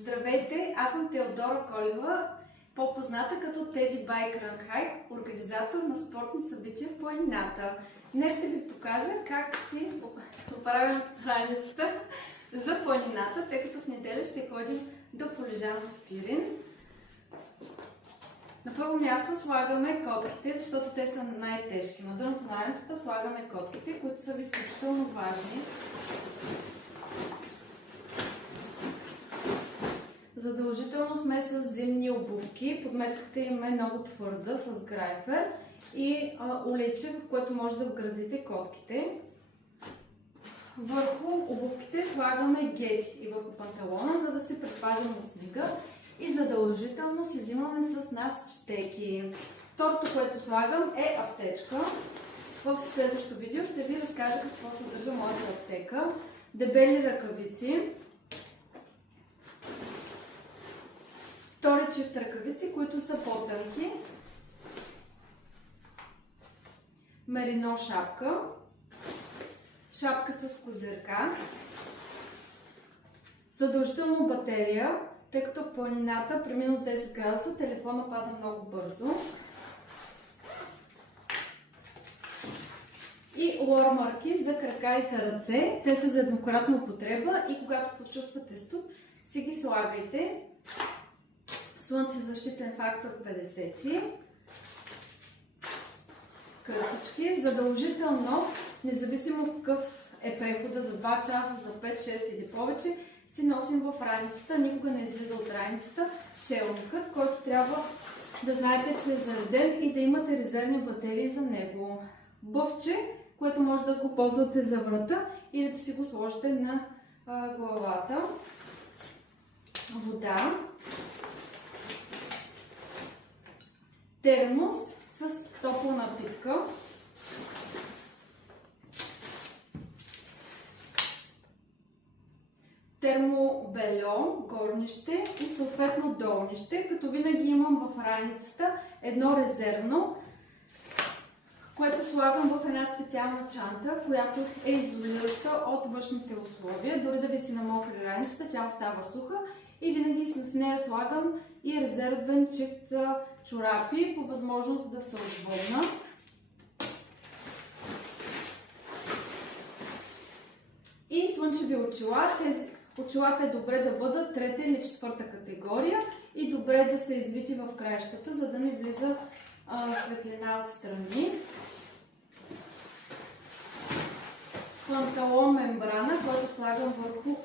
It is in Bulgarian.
Здравейте, аз съм Теодора Колева, по-позната като Teddy by Krankhike, организатор на спортни събития в планината. Днес ще ви покажа как си оправям раницата за планината, тъй като в неделя ще ходим до Полежан в Пирин. На първо място слагаме котките, защото те са най-тежки. На дъното на раницата слагаме котките, които са изключително важни. Задължително сме с зимни обувки. Подметката им е много твърда с грайфер и олече, в което може да вградите котките. Върху обувките слагаме гети и върху панталона, за да се предпазим от снега. И задължително си взимаме с нас щеки. Второто, което слагам, е аптечка. В следващото видео ще ви разкажа какво съдържа моята аптека. Дебели ръкавици, втори чифт ръкавици, които са по-тънки, мерино шапка, шапка с козирка, задължително батерия, тъй като в планината при минус 10 градуса телефона пада много бързо. И уормърки за крака и за ръце. Те са за еднократна употреба и когато почувствате студ, си ги слагайте. Слънцезащитен фактор 50. Късички. Задължително, независимо какъв е прехода за 2 часа, за 5, 6 или повече, си носим в раницата. Никога не излиза от раницата челникът, който трябва да знаете, че е зареден и да имате резервни батерии за него. Бъвче, което може да го ползвате за врата или да си го сложите на главата. Вода. Термос с топла напитка. Термобельо, горнище и съответно долнище, като винаги имам в раницата едно резервно, което слагам в една специална чанта, която е изолираща от външните условия. Дори да ви си намокри раницата, тя остава суха и винаги в нея слагам и резервен чифт чорапи, по възможност да са от вълна. И слънчеви очила. Тези очилата е добре да бъдат 3 или 4 категория и добре да са извити в краищата, за да не влиза светлина отстрани. Панталон мембрана, който слагам върху